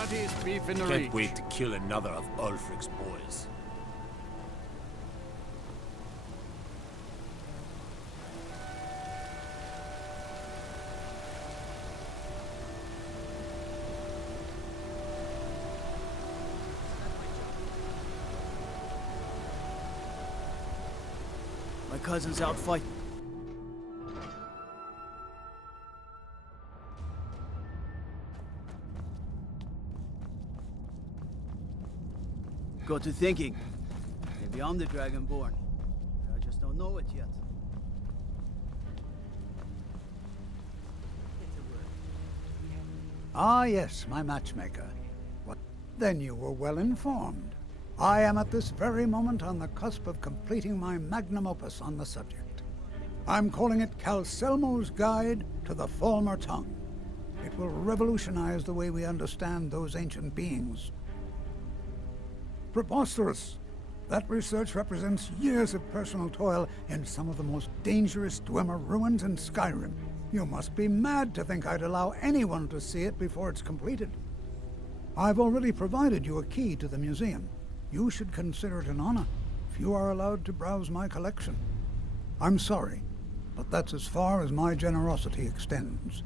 Fattiest beef in the Can't reach. wait to kill another of Ulfric's boys. My cousin's out fighting. Got to thinking. Maybe I'm the Dragonborn. I just don't know it yet. Ah, yes, my matchmaker. What? Then you were well informed. I am at this very moment on the cusp of completing my magnum opus on the subject. I'm calling it Calselmo's Guide to the Falmer Tongue. It will revolutionize the way we understand those ancient beings. Preposterous! That research represents years of personal toil in some of the most dangerous Dwemer ruins in Skyrim. You must be mad to think I'd allow anyone to see it before it's completed. I've already provided you a key to the museum. You should consider it an honor if you are allowed to browse my collection. I'm sorry, but that's as far as my generosity extends.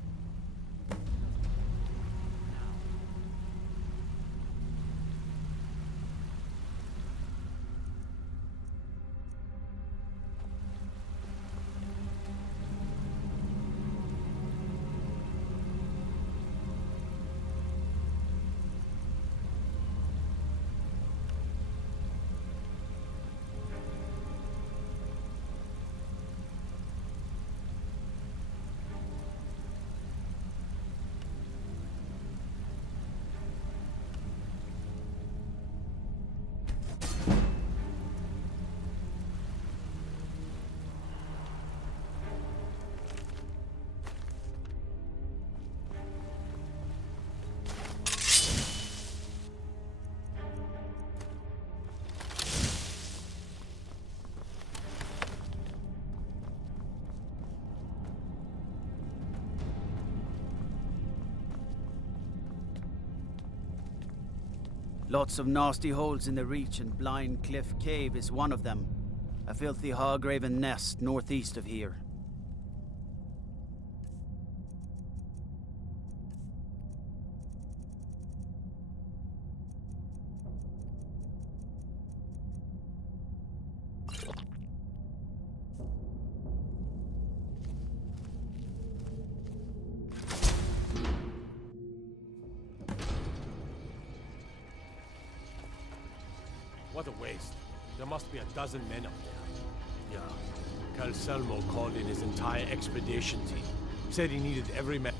Lots of nasty holes in the Reach, and Blind Cliff Cave is one of them. A filthy hog-raven nest northeast of here. What a waste. There must be a dozen men up there. Yeah. Calselmo called in his entire expedition team. Said he needed every man.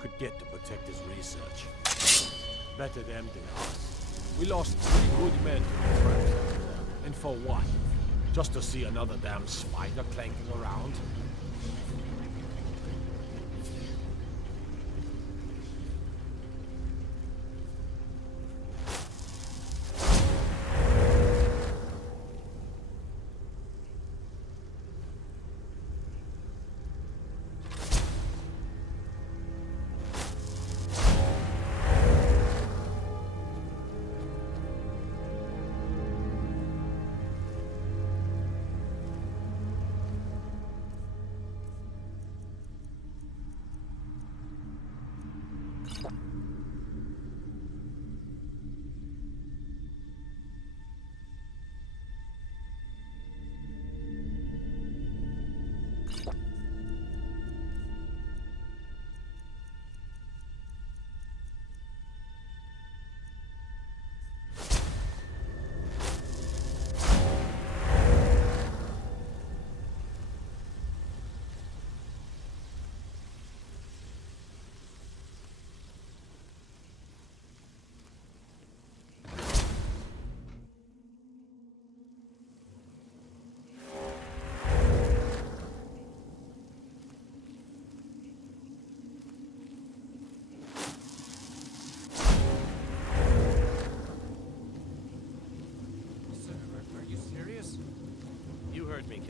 Could get to protect his research. Better them than us. We lost 3 good men to the threat. And for what? Just to see another damn spider clanking around?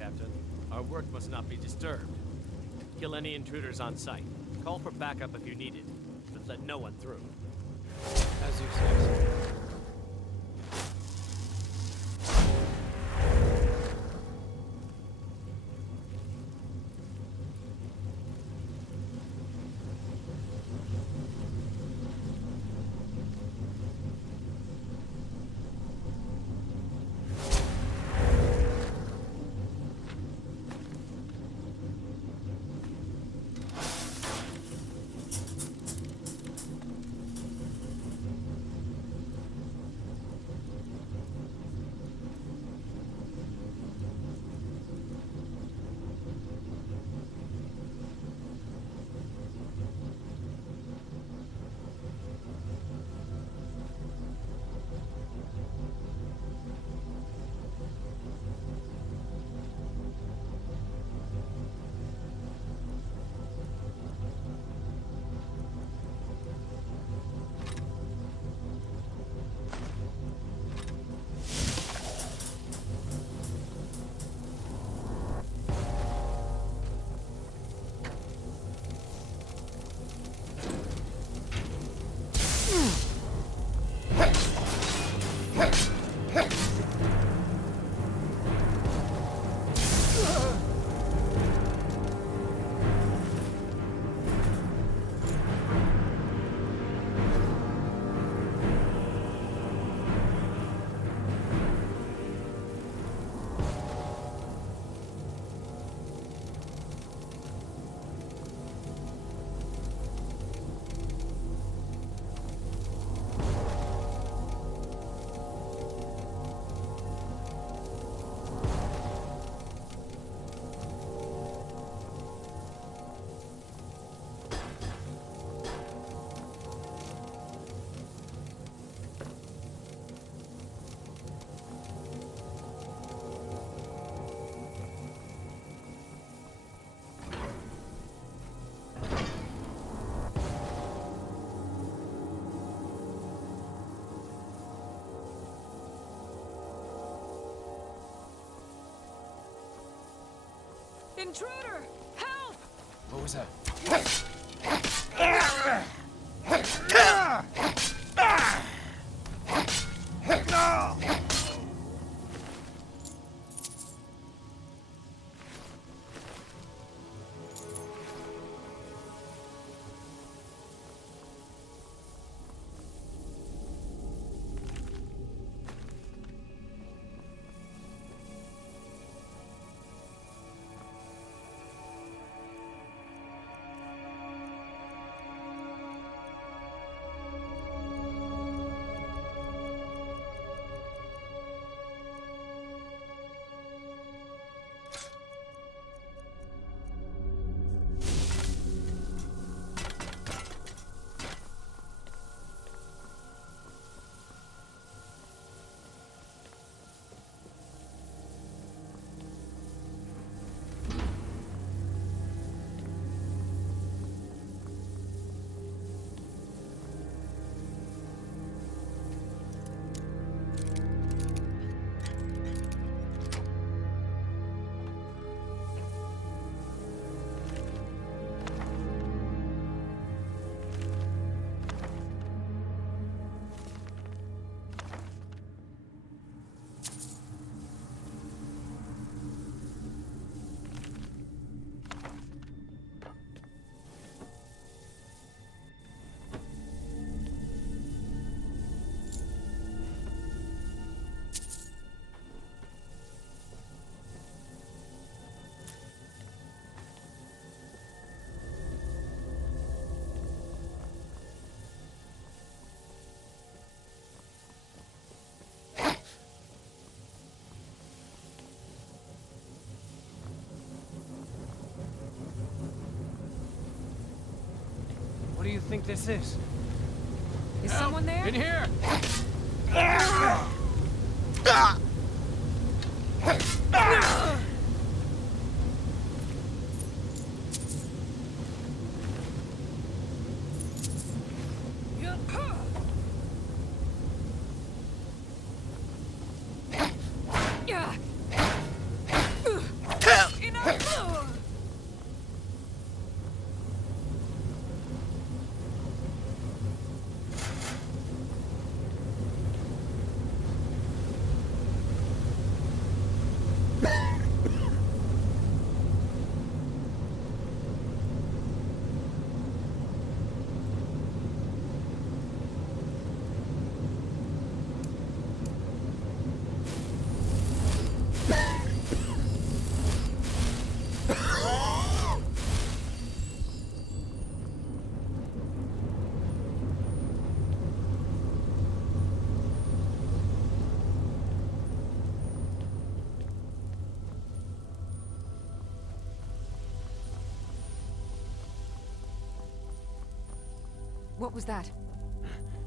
Captain. Our work must not be disturbed. Kill any intruders on sight. Call for backup if you need it, but let no one through. As you say. Intruder! Help! What was that? What do you think this is? Is someone there? In here! Yeah. What was that?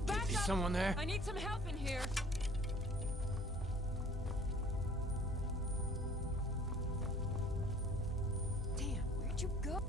Back Is up! someone there? I need some help in here. Damn, where'd you go?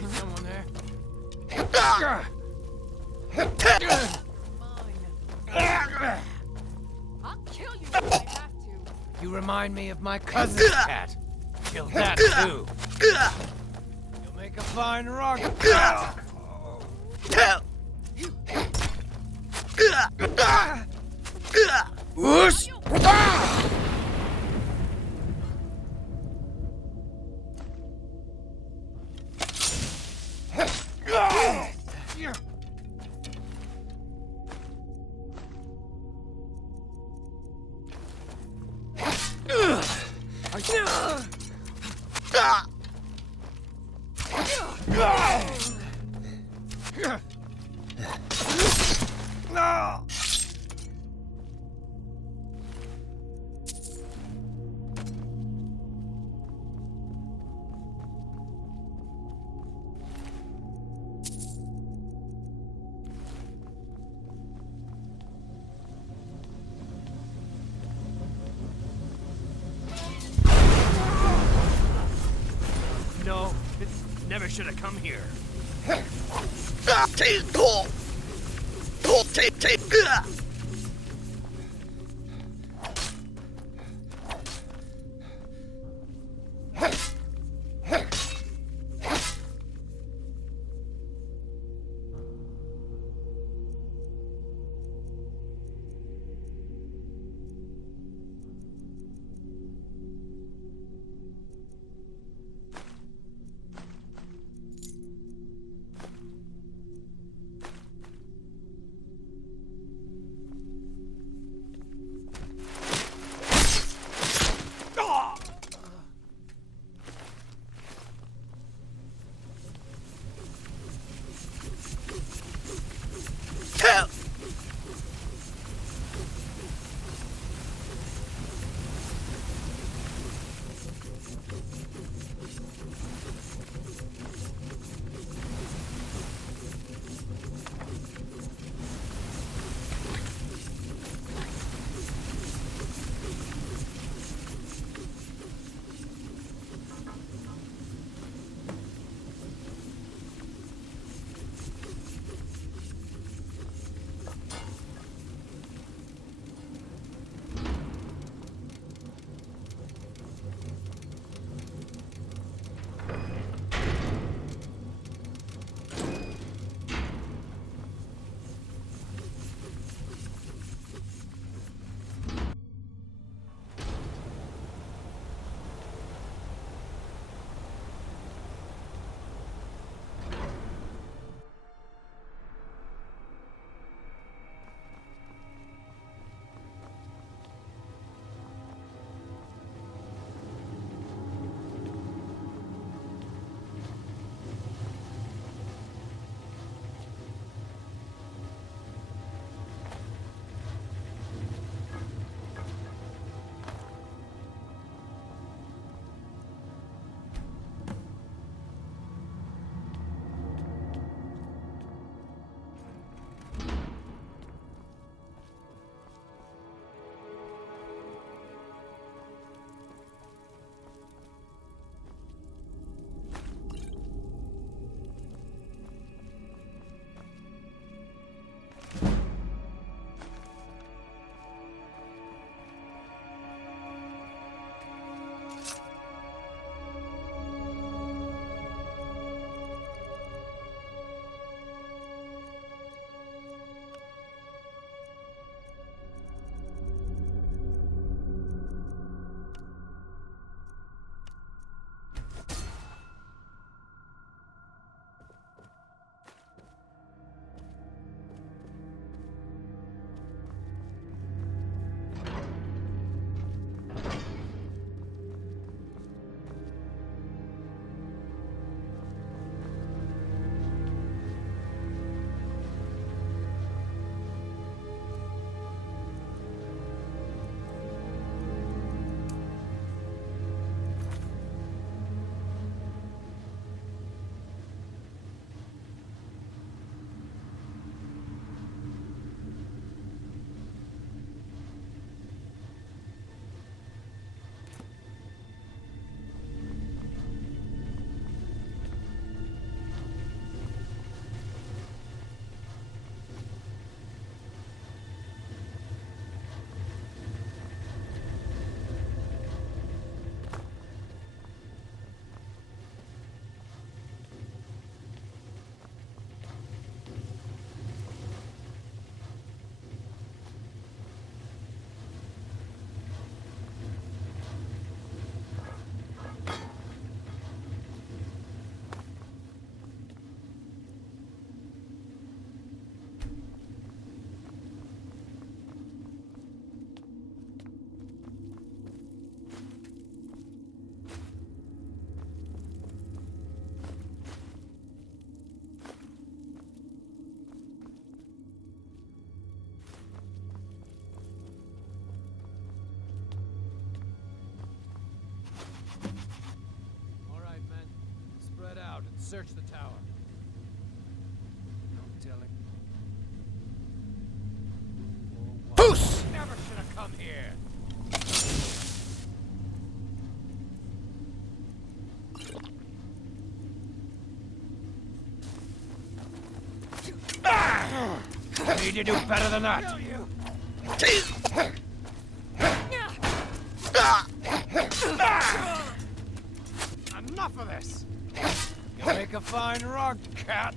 Is someone there? I'll kill you if I have to. You remind me of my cousin's cat. Kill that too. You'll make a fine rocket. Whoosh! No, it never should have come here. out and search the tower. No telling. Puss! Never should have come here. I need to do better than that. Enough of this. You'll make a fine rug, cat.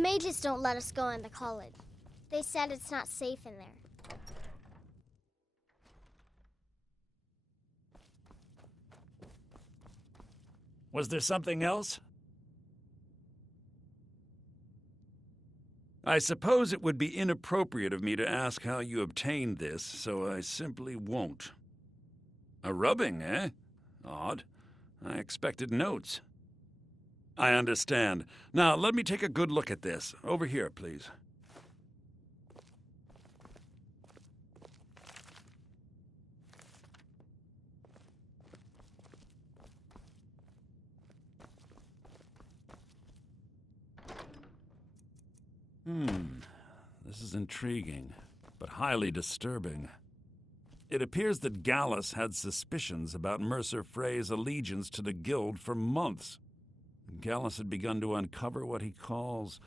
mages don't let us go into college. They said it's not safe in there. Was there something else? I suppose it would be inappropriate of me to ask how you obtained this, so I simply won't. A rubbing, eh? Odd. I expected notes. I understand. Now, let me take a good look at this. Over here, please. This is intriguing, but highly disturbing. It appears that Gallus had suspicions about Mercer Frey's allegiance to the Guild for months. Gallus had begun to uncover what he calls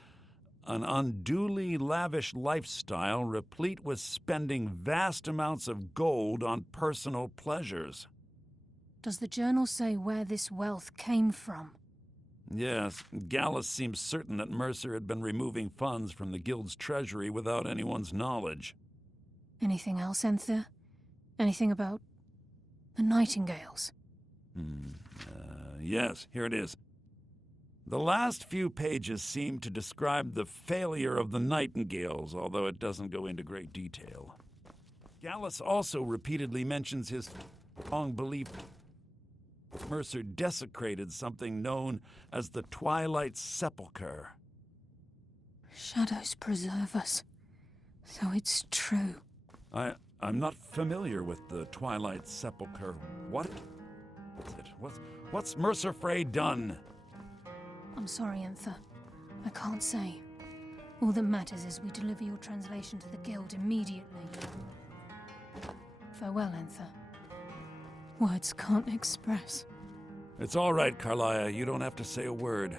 an unduly lavish lifestyle replete with spending vast amounts of gold on personal pleasures. Does the journal say where this wealth came from? Yes, Gallus seems certain that Mercer had been removing funds from the Guild's treasury without anyone's knowledge. Anything else, Enther? Anything about the Nightingales? Yes, here it is. The last few pages seem to describe the failure of the Nightingales, although it doesn't go into great detail. Gallus also repeatedly mentions his strong belief Mercer desecrated something known as the Twilight Sepulchre. Shadows preserve us. So it's true. I'm not familiar with the Twilight Sepulchre. What is it? What's Mercer Frey done? I'm sorry, Enther. I can't say. All that matters is we deliver your translation to the Guild immediately. Farewell, Enther. Words can't express. It's all right, Carlia. You don't have to say a word.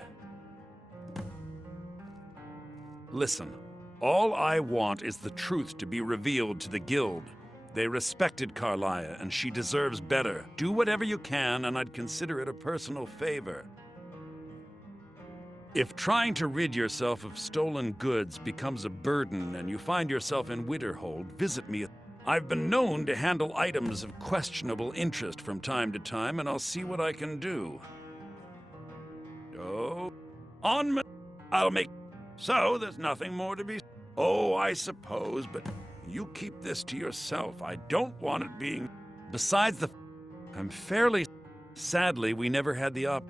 Listen, all I want is the truth to be revealed to the Guild. They respected Carlia, and she deserves better. Do whatever you can, and I'd consider it a personal favor. If trying to rid yourself of stolen goods becomes a burden and you find yourself in Winterhold, visit me. I've been known to handle items of questionable interest from time to time, and I'll see what I can do. Oh, I'll make... So, there's nothing more to be... Oh, I suppose, but you keep this to yourself. I don't want it being... Besides I'm fairly... Sadly, we never had the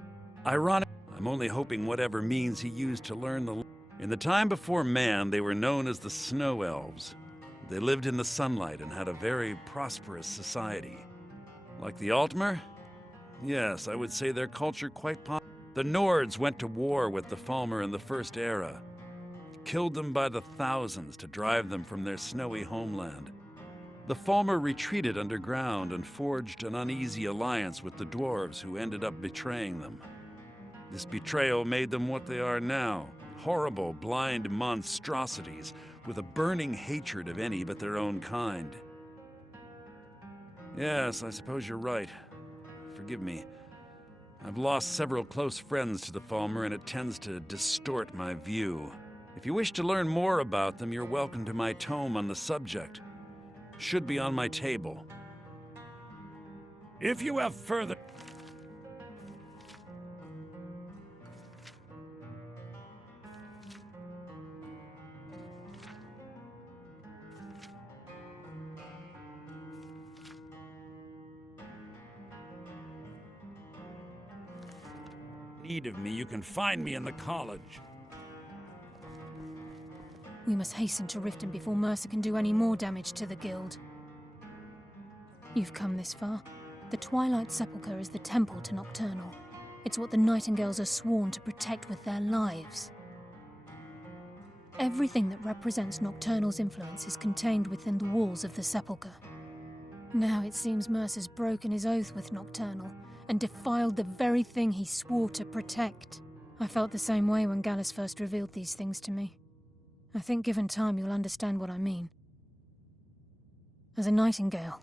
Ironic... I'm only hoping whatever means he used to learn the... In the time before man, they were known as the Snow Elves. They lived in the sunlight and had a very prosperous society. Like the Altmer? Yes, I would say their culture quite The Nords went to war with the Falmer in the First Era. Killed them by the thousands to drive them from their snowy homeland. The Falmer retreated underground and forged an uneasy alliance with the dwarves who ended up betraying them. This betrayal made them what they are now, horrible, blind monstrosities with a burning hatred of any but their own kind. Yes, I suppose you're right. Forgive me. I've lost several close friends to the Falmer, and it tends to distort my view. If you wish to learn more about them, you're welcome to my tome on the subject. Should be on my table. If you have further... need of me, you can find me in the college. We must hasten to Riften before Mercer can do any more damage to the Guild. You've come this far. The Twilight Sepulchre is the temple to Nocturnal. It's what the Nightingales are sworn to protect with their lives. Everything that represents Nocturnal's influence is contained within the walls of the Sepulchre. Now it seems Mercer's broken his oath with Nocturnal and defiled the very thing he swore to protect. I felt the same way when Gallus first revealed these things to me. I think given time you'll understand what I mean. As a Nightingale,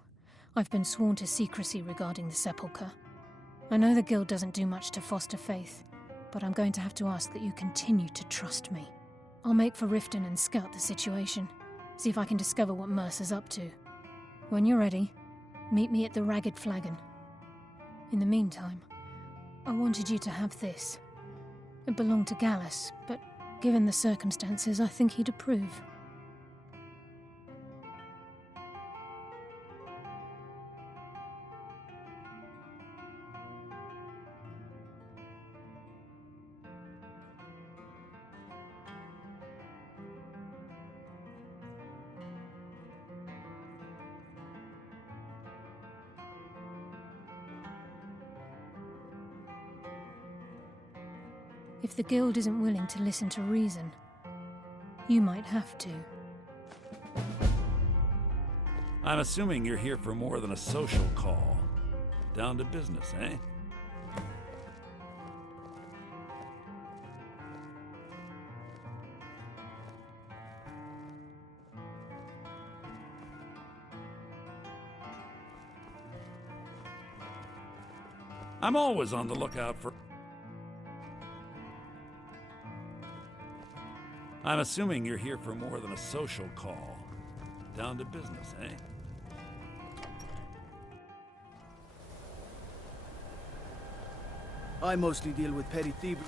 I've been sworn to secrecy regarding the Sepulchre. I know the Guild doesn't do much to foster faith, but I'm going to have to ask that you continue to trust me. I'll make for Riften and scout the situation. See if I can discover what Mercer's up to. When you're ready, meet me at the Ragged Flagon. In the meantime, I wanted you to have this. It belonged to Gallus, but given the circumstances, I think he'd approve. If the Guild isn't willing to listen to reason, you might have to. I'm assuming you're here for more than a social call. Down to business, eh? I'm always on the lookout for... I'm assuming you're here for more than a social call. Down to business, eh? I mostly deal with petty thievery.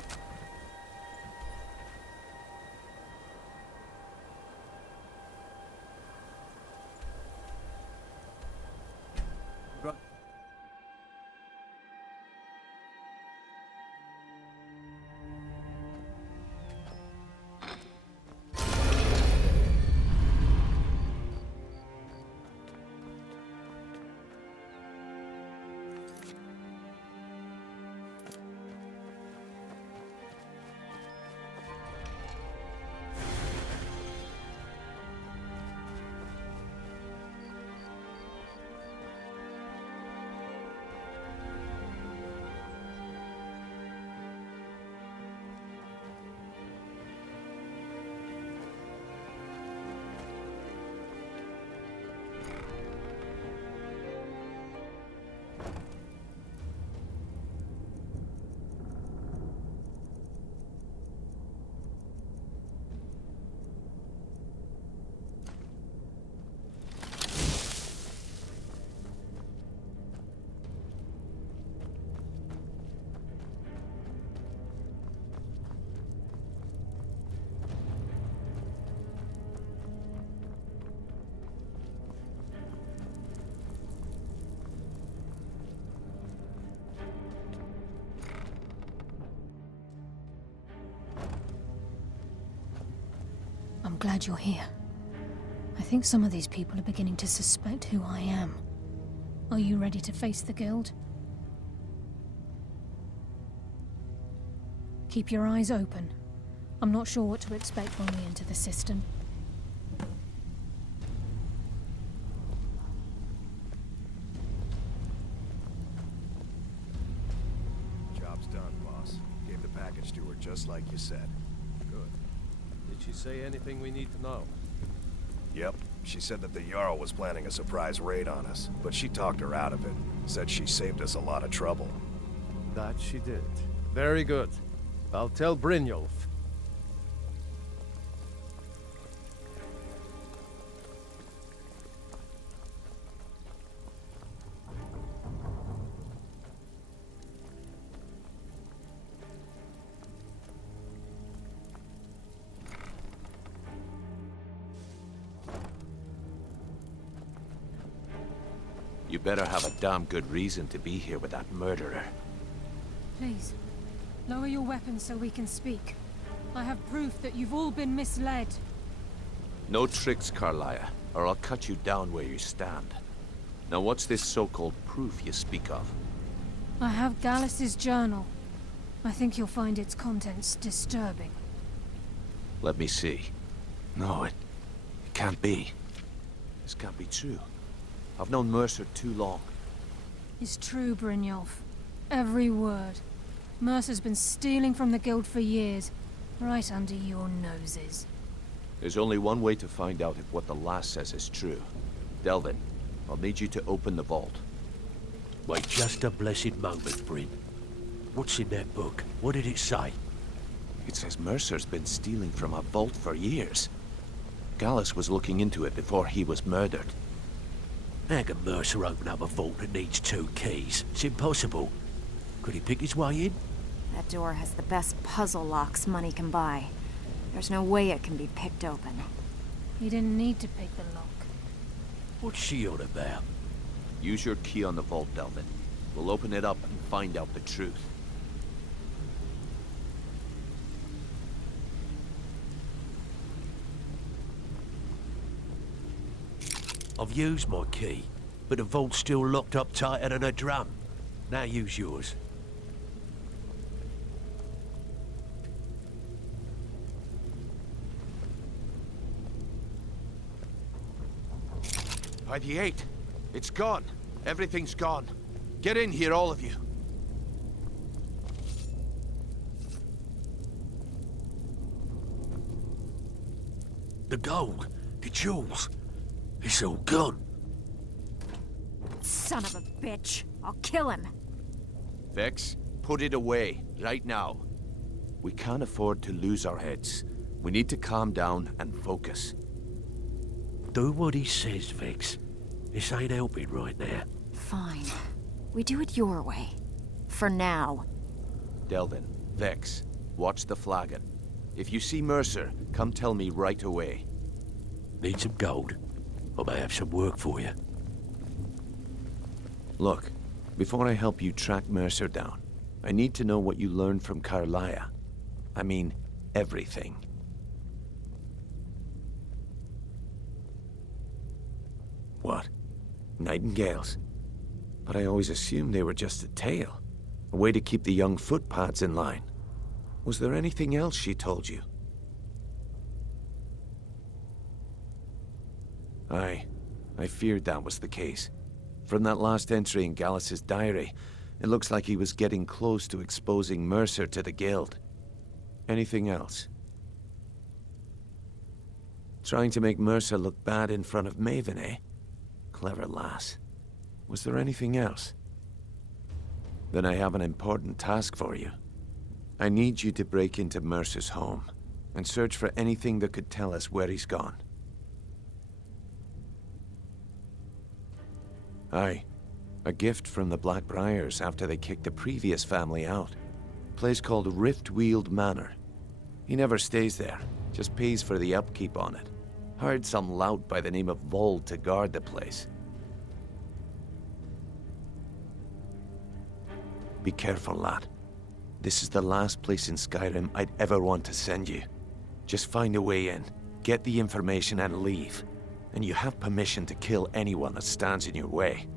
I'm glad you're here. I think some of these people are beginning to suspect who I am. Are you ready to face the Guild? Keep your eyes open. I'm not sure what to expect when we enter the system. Job's done, boss. Gave the package to her just like you said. Good. Did she say anything we need to know? Yep. She said that the Jarl was planning a surprise raid on us, but she talked her out of it. Said she saved us a lot of trouble. That she did. Very good. I'll tell Brynjolf. You better have a damn good reason to be here with that murderer. Please, lower your weapons so we can speak. I have proof that you've all been misled. No tricks, Carlia, or I'll cut you down where you stand. Now what's this so-called proof you speak of? I have Gallus's journal. I think you'll find its contents disturbing. Let me see. No, it can't be. This can't be true. I've known Mercer too long. It's true, Brynjolf. Every word. Mercer's been stealing from the Guild for years, right under your noses. There's only one way to find out if what the lass says is true. Delvin, I'll need you to open the vault. Wait just a blessed moment, Bryn. What's in that book? What did it say? It says Mercer's been stealing from a vault for years. Gallus was looking into it before he was murdered. How can Mercer open up a vault that needs 2 keys? It's impossible. Could he pick his way in? That door has the best puzzle locks money can buy. There's no way it can be picked open. He didn't need to pick the lock. What's she on about? Use your key on the vault, Delvin. We'll open it up and find out the truth. I've used my key, but the vault's still locked up tighter than a drum. Now use yours. By the 8. It's gone. Everything's gone. Get in here, all of you. The gold, the jewels, it's all gone. Son of a bitch. I'll kill him. Vex, put it away, right now. We can't afford to lose our heads. We need to calm down and focus. Do what he says, Vex. This ain't helping right now. Fine. We do it your way. For now. Delvin, Vex, watch the flagon. If you see Mercer, come tell me right away. Need some gold? I may have some work for you. Look, before I help you track Mercer down, I need to know what you learned from Carlia. I mean, everything. What? Nightingales? But I always assumed they were just a tale. A way to keep the young footpads in line. Was there anything else she told you? I feared that was the case. From that last entry in Gallus's diary, it looks like he was getting close to exposing Mercer to the Guild. Anything else? Trying to make Mercer look bad in front of Maven, eh? Clever lass. Was there anything else? Then I have an important task for you. I need you to break into Mercer's home and search for anything that could tell us where he's gone. Aye. A gift from the Blackbriars after they kicked the previous family out. Place called Riftweald Manor. He never stays there, just pays for the upkeep on it. Hired some lout by the name of Vold to guard the place. Be careful, lad. This is the last place in Skyrim I'd ever want to send you. Just find a way in, get the information and leave. And you have permission to kill anyone that stands in your way.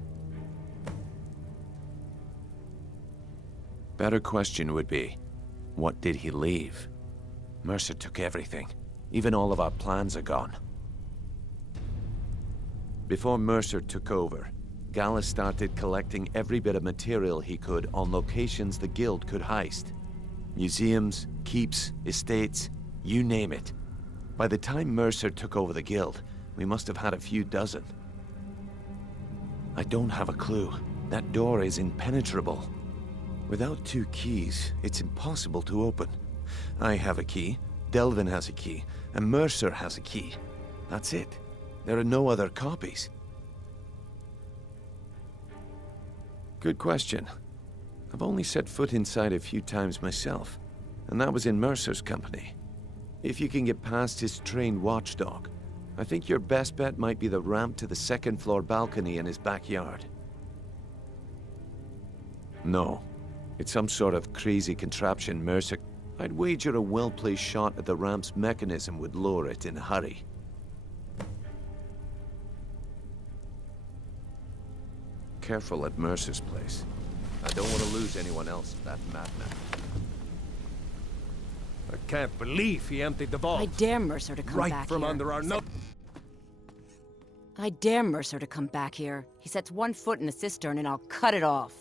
Better question would be, what did he leave? Mercer took everything. Even all of our plans are gone. Before Mercer took over, Gallus started collecting every bit of material he could on locations the Guild could heist. Museums, keeps, estates, you name it. By the time Mercer took over the Guild, we must have had a few dozen. I don't have a clue. That door is impenetrable. Without 2 keys, it's impossible to open. I have a key, Delvin has a key, and Mercer has a key. That's it. There are no other copies. Good question. I've only set foot inside a few times myself, and that was in Mercer's company. If you can get past his trained watchdog, I think your best bet might be the ramp to the 2nd floor balcony in his backyard. No. It's some sort of crazy contraption Mercer... I'd wager a well-placed shot at the ramp's mechanism would lower it in a hurry. Careful at Mercer's place. I don't want to lose anyone else to that madman. I can't believe he emptied the vault. I dare Mercer to come back here. Right from under our nose. I dare Mercer to come back here. He sets 1 foot in the cistern and I'll cut it off.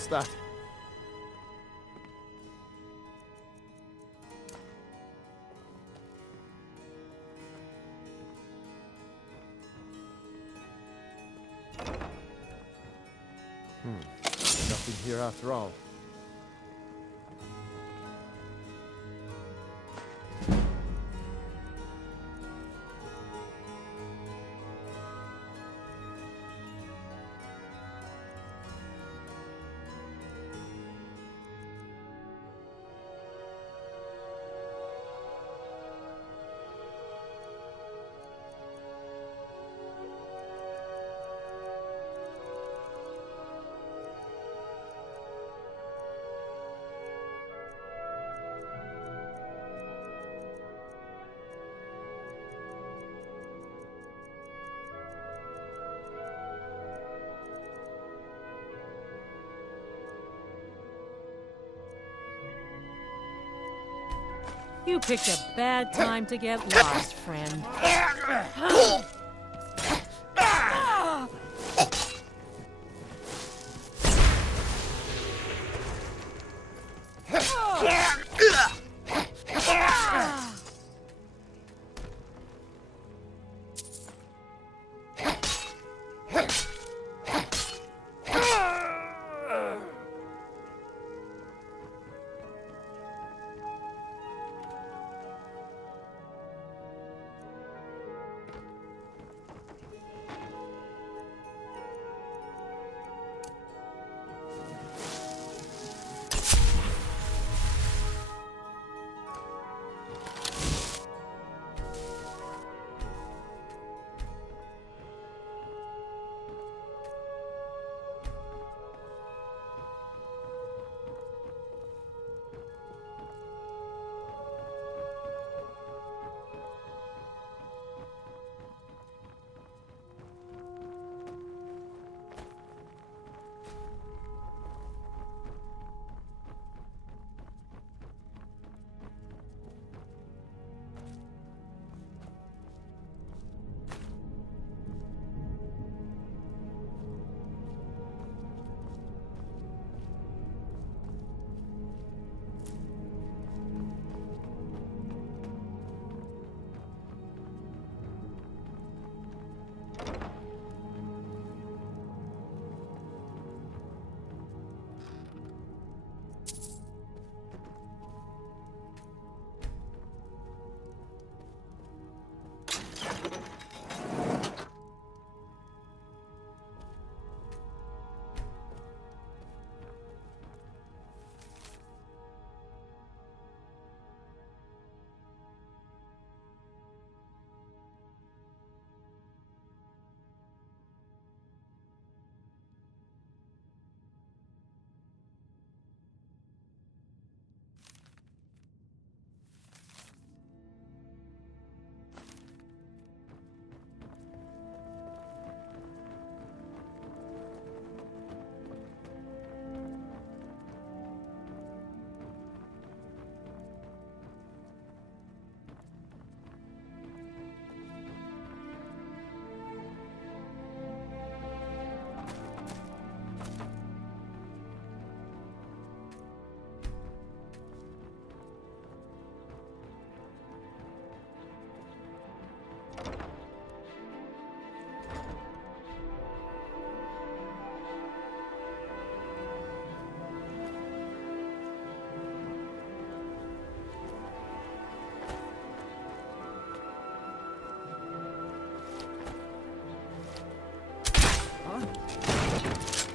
was that? Nothing here after all. You picked a bad time to get lost, friend.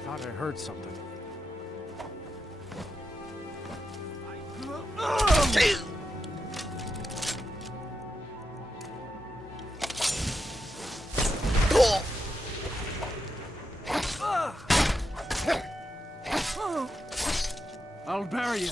Thought I heard something. I'll bury you.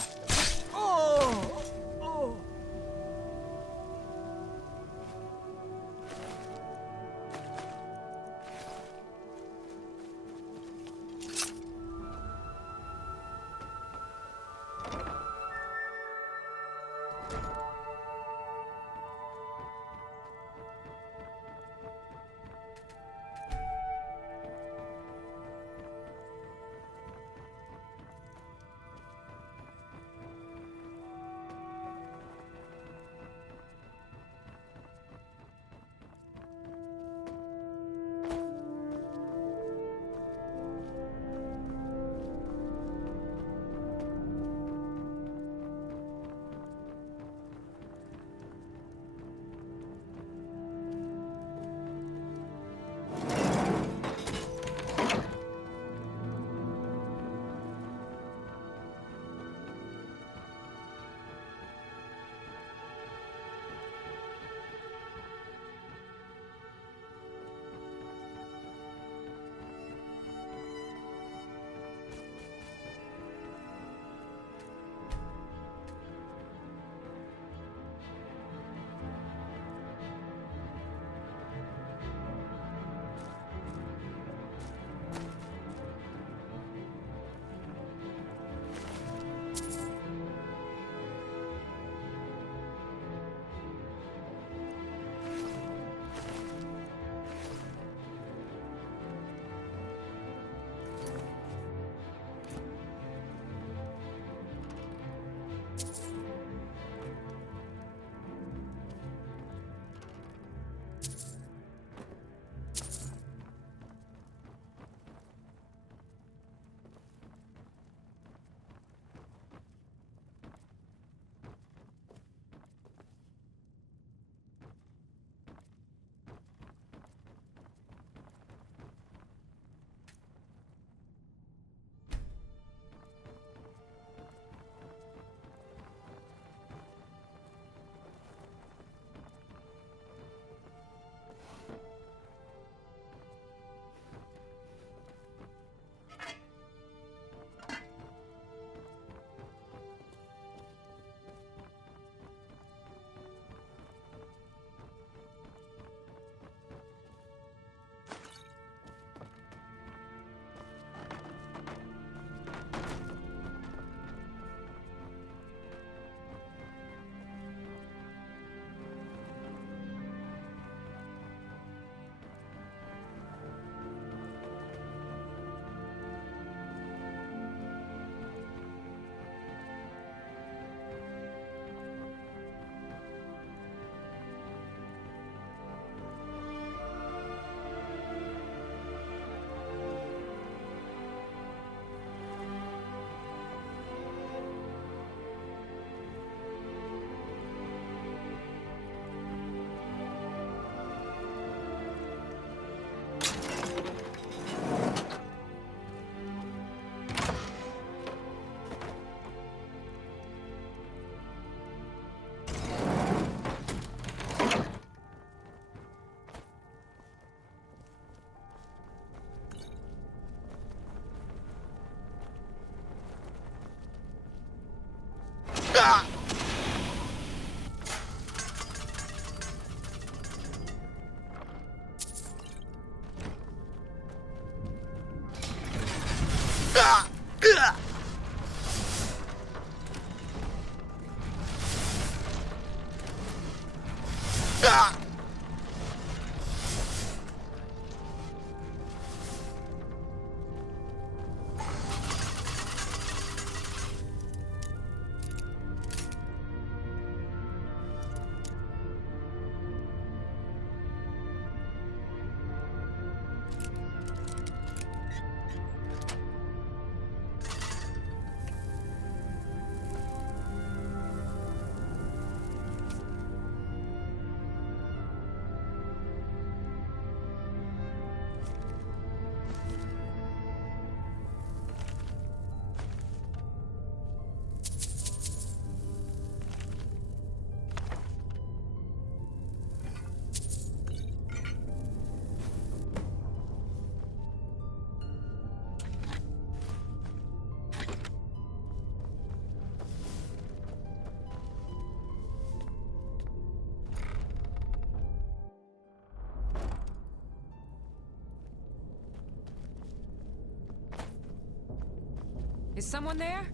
Is someone there?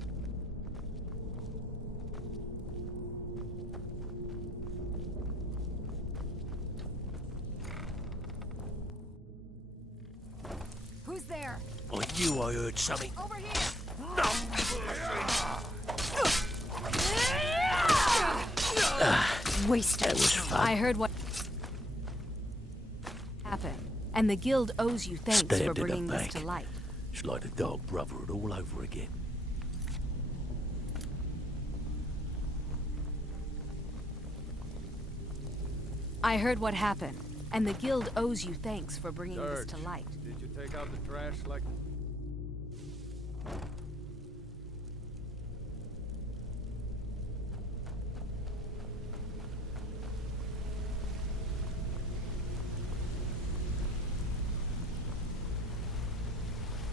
Who's there? I knew I heard something. Over here! Wasted. That was fun. I heard what happened, and the guild owes you thanks for Stabbed in the bringing this back. to light. It's like the dog brotherhood all over again. I heard what happened, and the guild owes you thanks for bringing this to light. Did you take out the trash like...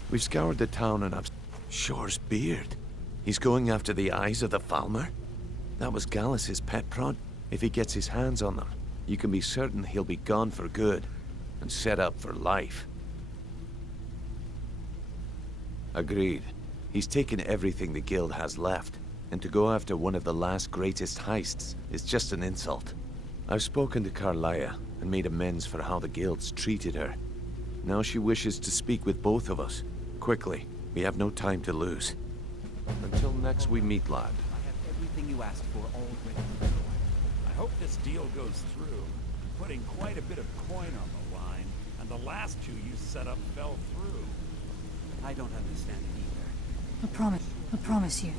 We've scoured the town and I've... Shore's beard. He's going after the eyes of the Falmer? That was Gallus's pet prod. If he gets his hands on them, you can be certain he'll be gone for good and set up for life. Agreed. He's taken everything the guild has left, and to go after one of the last greatest heists is just an insult. I've spoken to Carlia and made amends for how the guild's treated her. Now she wishes to speak with both of us. Quickly, we have no time to lose. Until next we meet, lad. I have everything you asked for already. I hope this deal goes through. You're putting quite a bit of coin on the line, and the last two you set up fell through. I don't understand it either. I promise you,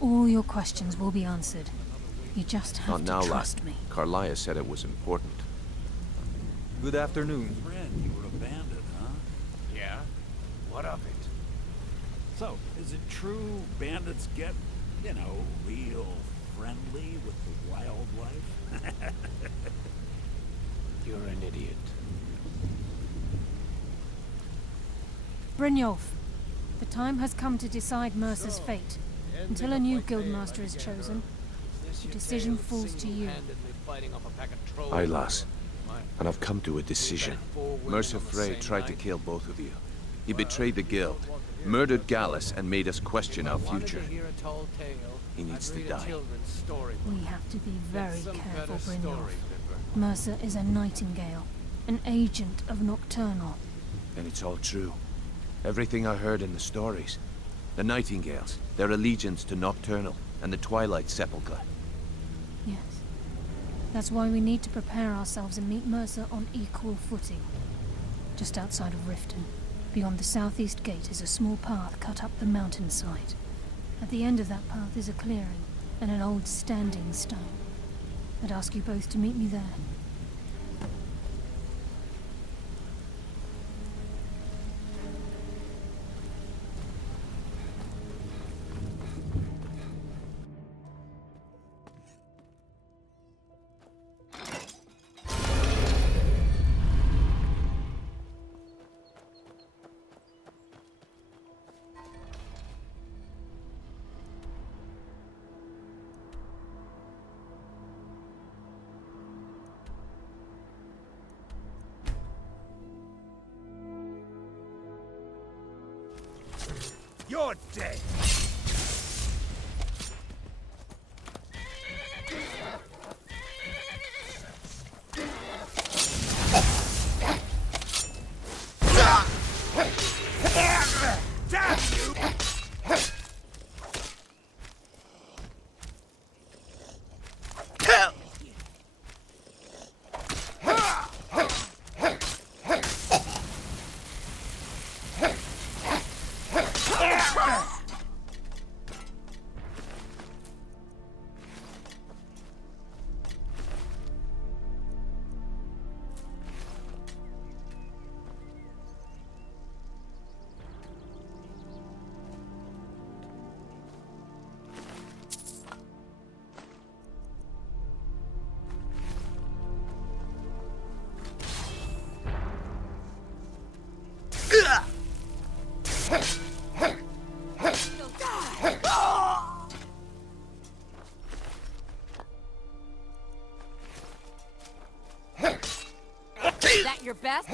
all your questions will be answered. You just have Not now, to trust lad. me. Carlia said it was important. Good afternoon. Friend, you were a bandit, huh? Yeah? What of it? So, is it true bandits get, you know, real friendly with the wildlife? You're an idiot. Brynjolf, the time has come to decide Mercer's fate. Until a new guildmaster is chosen, the decision falls to you. Aye, lass. And I've come to a decision. Mercer Frey tried to kill both of you. He betrayed the guild, murdered Gallus, and made us question our future. He needs to die. We have to be very careful, Brynjolf. Mercer is a nightingale, an agent of Nocturnal. And it's all true. Everything I heard in the stories. The Nightingales, their allegiance to Nocturnal, and the Twilight Sepulchre. Yes. That's why we need to prepare ourselves and meet Mercer on equal footing. Just outside of Riften, beyond the southeast gate, is a small path cut up the mountainside. At the end of that path is a clearing and an old standing stone. I'd ask you both to meet me there. You're dead. Damn you! Is that your best?